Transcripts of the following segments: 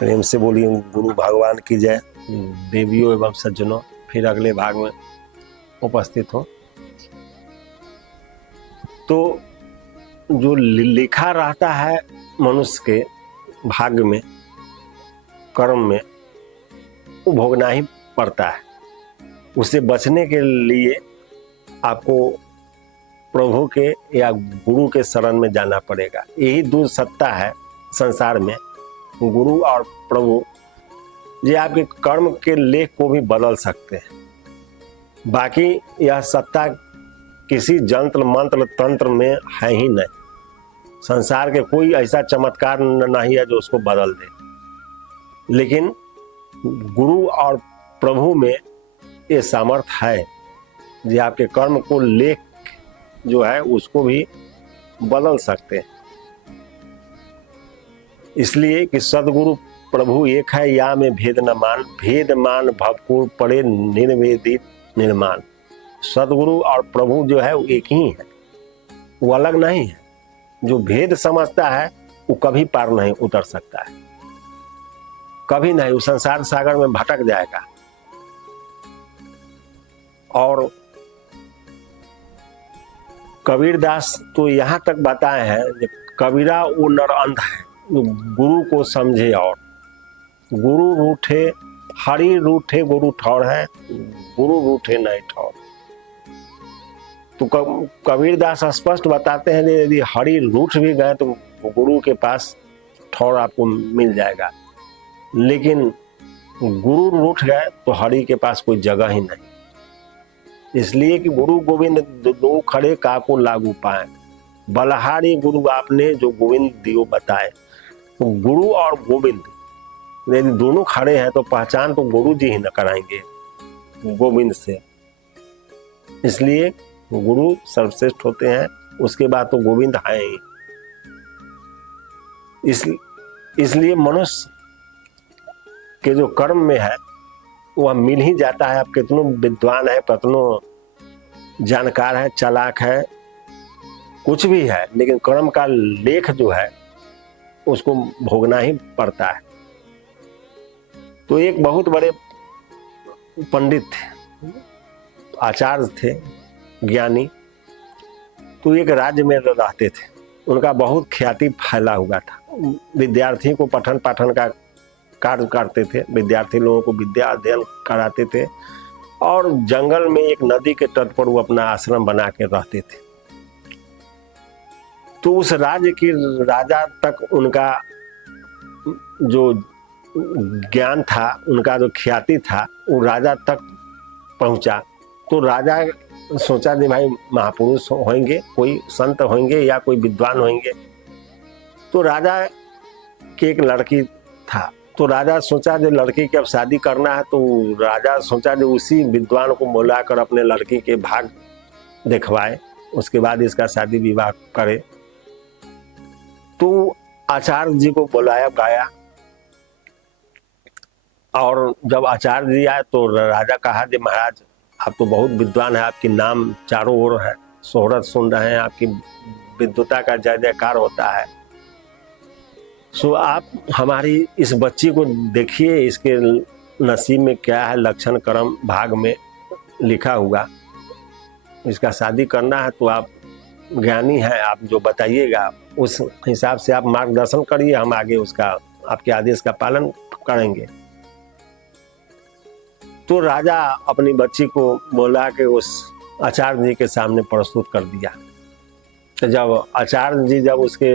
प्रेम से बोलिए गुरु भगवान की जय। देवियों एवं सज्जनों, फिर अगले भाग में उपस्थित हो। तो जो लिखा रहता है मनुष्य के भाग्य में, कर्म में, वो भोगना ही पड़ता है। उससे बचने के लिए आपको प्रभु के या गुरु के शरण में जाना पड़ेगा। यही दो सत्ता है संसार में, गुरु और प्रभु। ये आपके कर्म के लेख को भी बदल सकते हैं। बाकी यह सत्ता किसी जंत्र मंत्र तंत्र में है ही नहीं। संसार के कोई ऐसा चमत्कार नहीं है जो उसको बदल दे। लेकिन गुरु और प्रभु में ये सामर्थ्य है जो आपके कर्म को लेख जो है उसको भी बदल सकते हैं। इसलिए कि सदगुरु प्रभु एक है, या में भेद न मान, भेद मान भवकूर पड़े निर्वेदित निर्माण। सदगुरु और प्रभु जो है वो एक ही है, वो अलग नहीं है। जो भेद समझता है वो कभी पार नहीं उतर सकता है, कभी नहीं। वो संसार सागर में भटक जाएगा। और कबीरदास तो यहाँ तक बताए हैं कि कबीरा वो नर अंध है जो गुरु को समझे, और गुरु रूठे हरि रूठे गुरु ठौर है, गुरु रूठे नहीं ठौर। तो कबीरदास स्पष्ट बताते हैं यदि हरि रूठ भी गए तो गुरु के पास ठौर आपको मिल जाएगा। लेकिन गुरु रूठ गए तो हरि के पास कोई जगह ही नहीं। इसलिए कि गुरु गोविंद दो खड़े काको लागू पाए, बलहारी गुरु आपने जो गोविंद दियो बताए। तो गुरु और गोविंद यदि दोनों खड़े हैं तो पहचान तो गुरु जी ही न कराएंगे गोविंद से। इसलिए गुरु सर्वश्रेष्ठ होते हैं, उसके बाद तो गोविंद है ही। इसलिए मनुष्य के जो कर्म में है वह मिल ही जाता है। आप कितनों विद्वान है, कितनों जानकार है, चालाक है, कुछ भी है, लेकिन कर्म का लेख जो है उसको भोगना ही पड़ता है। तो एक बहुत बड़े पंडित थे, आचार्य थे, ज्ञानी। तो एक राज्य में रहते थे। उनका बहुत ख्याति फैला हुआ था। विद्यार्थी को पठन पाठन का कार्य करते थे, विद्यार्थी लोगों को विद्या अध्ययन कराते थे, और जंगल में एक नदी के तट पर वो अपना आश्रम बना के रहते थे। तो उस राज्य की राजा तक उनका जो ज्ञान था, उनका जो ख्याति था, वो राजा तक पहुंचा। तो राजा सोचा कि भाई महापुरुष होंगे, कोई संत होंगे या कोई विद्वान होंगे। तो राजा की एक लड़की था। तो राजा सोचा जो लड़की की अब शादी करना है, तो राजा सोचा जो उसी विद्वान को बुलाकर अपने लड़की के भाग दिखवाए, उसके बाद इसका शादी विवाह करे। तो आचार्य जी को बुलाया गाया, और जब आचार्य जी आए तो राजा कहा कि महाराज आप तो बहुत विद्वान है, आपकी नाम चारों ओर है, शोहरत सुन रहे हैं, आपकी विद्वता का जय जयकार होता है। सो आप हमारी इस बच्ची को देखिए, इसके नसीब में क्या है, लक्षण कर्म भाग में लिखा हुआ, इसका शादी करना है। तो आप ज्ञानी हैं, आप जो बताइएगा उस हिसाब से आप मार्गदर्शन करिए, हम आगे उसका आपके आदेश का पालन करेंगे। तो राजा अपनी बच्ची को बोला कि उस आचार्य जी के सामने प्रस्तुत कर दिया। तो जब आचार्य जी जब उसके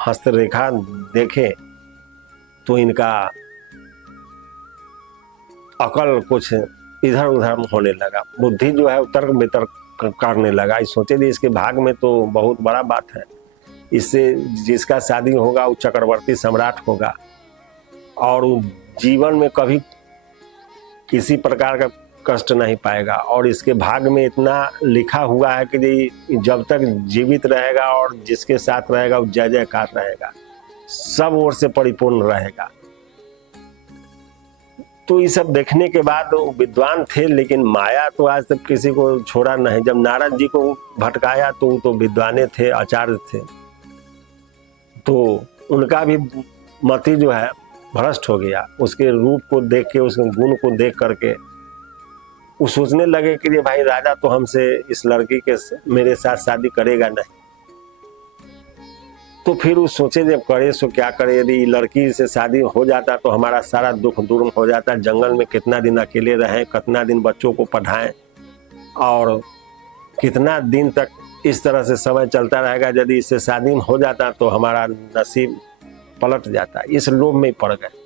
हस्तरेखा देखे तो इनका अकल कुछ इधर उधर होने लगा, बुद्धि जो है तर्क वितर्क करने लगा। सोचे थे इसके भाग में तो बहुत बड़ा बात है, इससे जिसका शादी होगा वो चक्रवर्ती सम्राट होगा, और वो जीवन में कभी किसी प्रकार का कष्ट नहीं पाएगा। और इसके भाग में इतना लिखा हुआ है कि जब तक जीवित रहेगा और जिसके साथ रहेगा वो जय जयकार रहेगा, सब ओर से परिपूर्ण रहेगा। तो ये सब देखने के बाद वो विद्वान थे, लेकिन माया तो आज तक किसी को छोड़ा नहीं। जब नारद जी को भटकाया तो वो तो विद्वाने थे, आचार्य थे, तो उनका भी मति जो है भ्रष्ट हो गया। उसके रूप को देख के, उसके गुण को देख करके वो सोचने लगे कि ये भाई राजा तो हमसे इस लड़की के मेरे साथ शादी करेगा नहीं। तो फिर वो सोचे जब करे सो क्या करे, यदि लड़की से शादी हो जाता तो हमारा सारा दुख दूर हो जाता। जंगल में कितना दिन अकेले रहें, कितना दिन बच्चों को पढ़ाएं और कितना दिन तक इस तरह से समय चलता रहेगा। यदि इससे शादी हो जाता तो हमारा नसीब पलट जाता। इस लोभ में पड़ गए।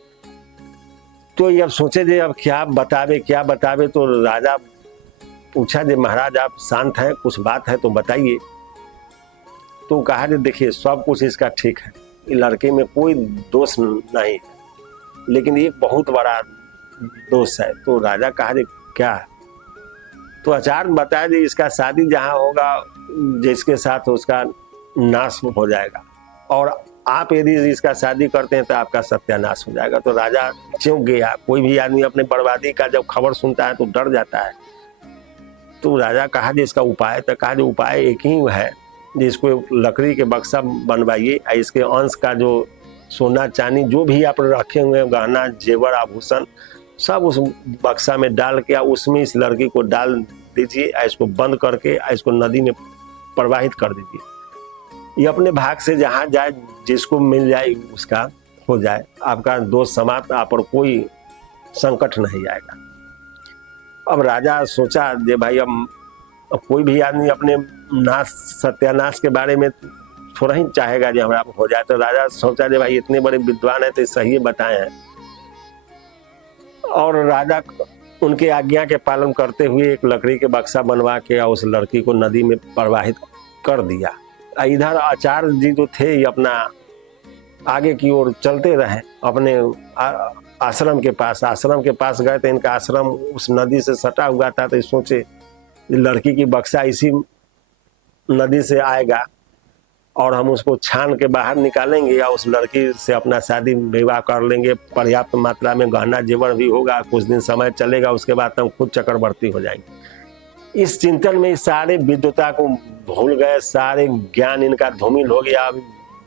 तो ये अब सोचे जे अब क्या बतावे। तो राजा पूछा जे महाराज आप शांत हैं, कुछ बात है तो बताइए। तो कहा जे देखिए सब कुछ इसका ठीक है, लड़के में कोई दोष नहीं, लेकिन एक बहुत बड़ा दोष है। तो राजा कहा जे क्या है? तो आचार्य बताया जे इसका शादी जहाँ होगा जिसके साथ उसका नाश हो जाएगा, और आप यदि इसका शादी करते हैं तो आपका सत्यानाश हो जाएगा। तो राजा चौंक गया। कोई भी आदमी अपने बर्बादी का जब खबर सुनता है तो डर जाता है। तो राजा कहा जे इसका उपाय, तो कहा जो उपाय एक ही है, जिसको लकड़ी के बक्सा बनवाइए, इसके अंश का जो सोना चांदी जो भी आप रखे हुए गहना जेवर आभूषण सब उस बक्सा में डाल के उसमें इस लड़की को डाल दीजिए, इसको बंद करके इसको नदी में प्रवाहित कर दीजिए। ये अपने भाग से जहाँ जाए, जिसको मिल जाए उसका हो जाए, आपका दोष समाप्त, आप पर कोई संकट नहीं आएगा। अब राजा सोचा जे भाई अब कोई भी आदमी अपने सत्यानाश के बारे में थोड़ा ही चाहेगा जो हमारा हो जाए। तो राजा सोचा जे भाई इतने बड़े विद्वान है तो सही बताए हैं, और राजा उनके आज्ञा के पालन करते हुए एक लकड़ी के बक्सा बनवा के उस लड़की को नदी में प्रवाहित कर दिया। इधर आचार्य जी जो थे ये अपना आगे की ओर चलते रहे अपने आश्रम के पास गए। तो इनका आश्रम उस नदी से सटा हुआ था। तो सोचे लड़की की बक्सा इसी नदी से आएगा और हम उसको छान के बाहर निकालेंगे या उस लड़की से अपना शादी विवाह कर लेंगे। पर्याप्त मात्रा में गहना जेवर भी होगा, कुछ दिन समय चलेगा, उसके बाद हम खुद चक्रवर्ती हो जाएंगे। इस चिंतन में सारे विद्वता को भूल गए, सारे ज्ञान इनका धूमिल हो गया।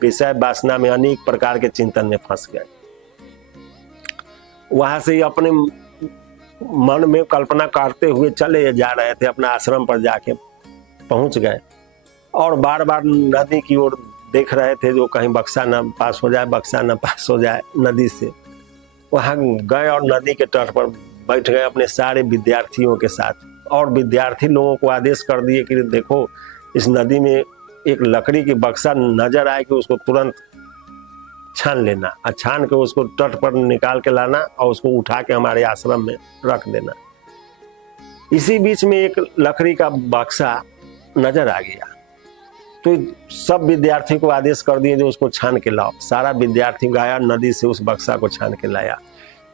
विषय वासना में अनेक प्रकार के चिंतन में फंस गए। वहां से अपने मन में कल्पना करते हुए चले जा रहे थे, अपना आश्रम पर जाके पहुंच गए और बार बार नदी की ओर देख रहे थे जो कहीं बक्सा न पास हो जाए नदी से। वहां गए और नदी के तट पर बैठ गए अपने सारे विद्यार्थियों के साथ, और विद्यार्थी लोगों को आदेश कर दिए कि देखो इस नदी में एक लकड़ी की बक्सा नजर आए कि उसको तुरंत छान लेना, और छान के उसको तट पर निकाल के लाना और उसको उठा के हमारे आश्रम में रख देना। इसी बीच में एक लकड़ी का बक्सा नजर आ गया। तो सब विद्यार्थी को आदेश कर दिए जो उसको छान के लाओ। सारा विद्यार्थी गया नदी से उस बक्सा को छान के लाया,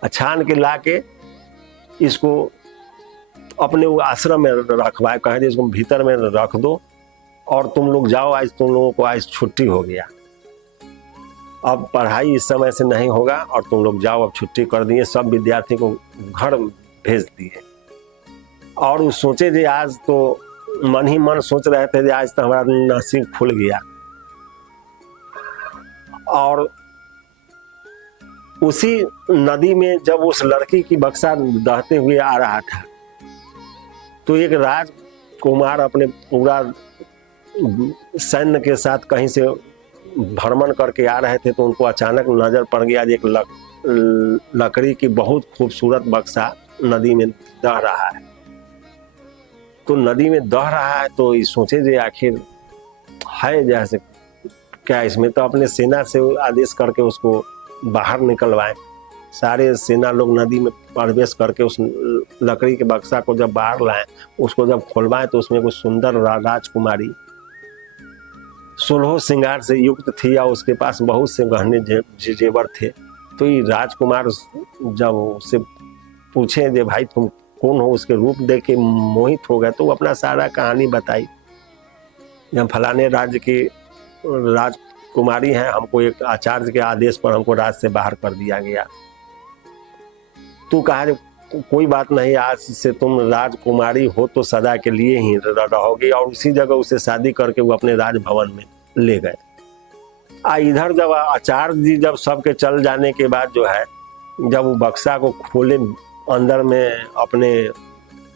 छान के ला के इसको अपने आश्रम में रखवाए। कहे इसको भीतर में रख दो और तुम लोग जाओ, आज तुम लोगों को आज छुट्टी हो गया, अब पढ़ाई इस समय से नहीं होगा और तुम लोग जाओ, अब छुट्टी कर दिए। सब विद्यार्थी को घर भेज दिए। और वो सोचे जे आज तो मन ही मन सोच रहे थे जे आज तो हमारा नसीब खुल गया। और उसी नदी में जब उस लड़की की बक्सा दहते हुए आ रहा था तो एक राजकुमार अपने पूरा सैन्य के साथ कहीं से भ्रमण करके आ रहे थे। तो उनको अचानक नजर पड़ गया एक लकड़ी की बहुत खूबसूरत बक्सा नदी में दह रहा है। तो नदी में दह रहा है तो ये सोचे जे आखिर है जैसे क्या इसमें, तो अपने सेना से आदेश करके उसको बाहर निकलवाएं। सारे सेना लोग नदी में प्रवेश करके उस लकड़ी के बक्सा को जब बाहर लाएं, उसको जब खोलवाएं तो उसमें कुछ सुंदर राजकुमारी 16 श्रृंगार से युक्त थी या उसके पास बहुत से गहने जेवर थे। तो ये राजकुमार जब उससे पूछे जे भाई तुम कौन हो, उसके रूप देख के मोहित हो गए। तो वो अपना सारा कहानी बताई, जब फलाने राज्य की राजकुमारी हैं, हमको एक आचार्य के आदेश पर हमको राज से बाहर कर दिया गया। तू कहा कोई बात नहीं, आज से तुम राजकुमारी हो तो सदा के लिए ही रहोगे। और उसी जगह उसे शादी करके वो अपने राजभवन में ले गए। इधर जब आचार्य जी जब सबके चल जाने के बाद जो है, जब वो बक्सा को खोले, अंदर में अपने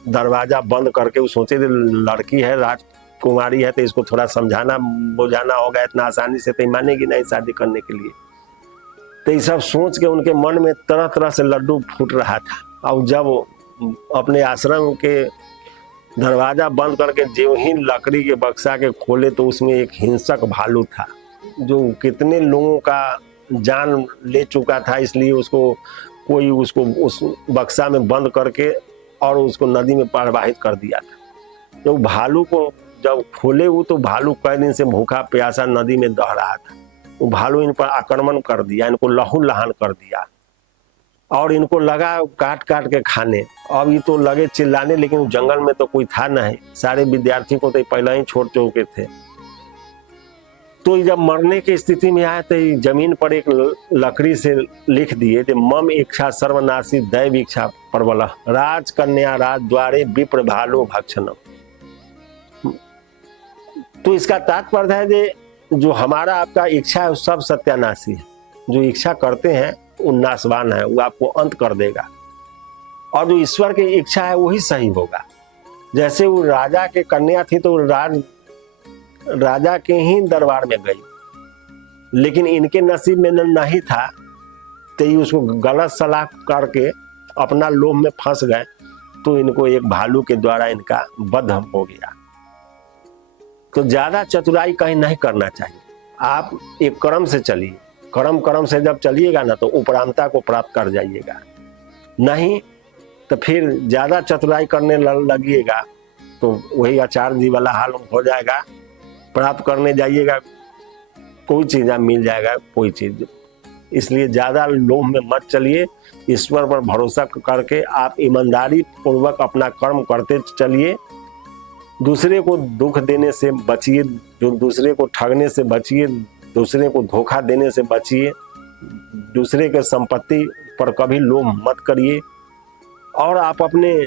दरवाजा बंद करके, वो सोचे थे लड़की है, राजकुमारी है, तो इसको थोड़ा समझाना बुझाना होगा, इतना आसानी से तो मानेगी नहीं शादी करने के लिए। तो ये सब सोच के उनके मन में तरह तरह से लड्डू फूट रहा था। और जब अपने आश्रम के दरवाजा बंद करके जो ही लकड़ी के बक्सा के खोले, तो उसमें एक हिंसक भालू था जो कितने लोगों का जान ले चुका था। इसलिए उसको कोई उसको उस बक्सा में बंद करके और उसको नदी में प्रवाहित कर दिया था। तो भालू को जब खोले वो, तो भालू कई दिन से भूखा प्यासा नदी में दह रहा था। वो भालू इन पर आक्रमण कर दिया, इनको लहू लहान कर दिया और इनको लगा काट काट के खाने। अब ये तो लगे चिल्लाने, लेकिन जंगल में तो कोई था नहीं, सारे विद्यार्थी को तो पहले ही छोड़ चुके थे। तो जब मरने की स्थिति में आए तो जमीन पर एक लकड़ी से लिख दिए थे, मम इच्छा सर्वनाशी दैव इच्छा प्रबल राजकन्या राज द्वारे विप्र भालो भक्षणम। तो इसका तात्पर्य है कि जो हमारा आपका इच्छा है वो सब सत्यानाशी है। जो इच्छा करते हैं वो नाशवान है, वो आपको अंत कर देगा। और जो ईश्वर की इच्छा है वही सही होगा। जैसे वो राजा के कन्या थी तो राजा के ही दरबार में गई, लेकिन इनके नसीब में नहीं था, तो ये उसको गलत सलाह करके अपना लोभ में फंस गए, तो इनको एक भालू के द्वारा इनका वध हो गया। तो ज्यादा चतुराई कहीं नहीं करना चाहिए। आप एक कर्म से चलिए, कर्म से जब चलिएगा ना तो उपरामता को प्राप्त कर जाइएगा। नहीं तो फिर ज्यादा चतुराई करने लगिएगा तो वही आचार्य जी वाला हाल हो जाएगा। प्राप्त करने जाइएगा, कोई चीज आप मिल जाएगा, कोई चीज। इसलिए ज्यादा लोभ में मत चलिए, ईश्वर पर भरोसा करके आप ईमानदारी पूर्वक अपना कर्म करते चलिए। दूसरे को दुख देने से बचिए, जो दूसरे को ठगने से बचिए, दूसरे को धोखा देने से बचिए, दूसरे के संपत्ति पर कभी लोभ मत करिए, और आप अपने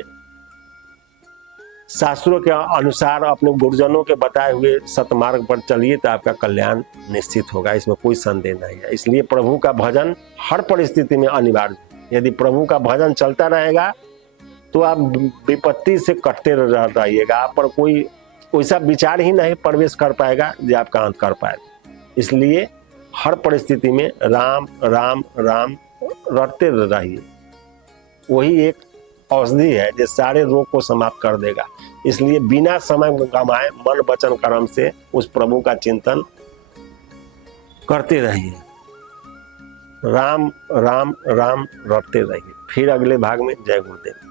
शास्त्रों के अनुसार अपने गुरुजनों के बताए हुए सतमार्ग पर चलिए, तो आपका कल्याण निश्चित होगा, इसमें कोई संदेह नहीं है। इसलिए प्रभु का भजन हर परिस्थिति में अनिवार्य है। यदि प्रभु का भजन चलता रहेगा तो आप विपत्ति से कटते रहिएगा, आप पर कोई वैसा विचार ही नहीं प्रवेश कर पाएगा जो आपका अंत कर पाएगा। इसलिए हर परिस्थिति में राम राम राम रटते रहिए, वही एक औषधि है जो सारे रोग को समाप्त कर देगा। इसलिए बिना समय गंवाए मन वचन कर्म से उस प्रभु का चिंतन करते रहिए। राम राम राम रटते रहिए। फिर अगले भाग में जय गुरुदेव।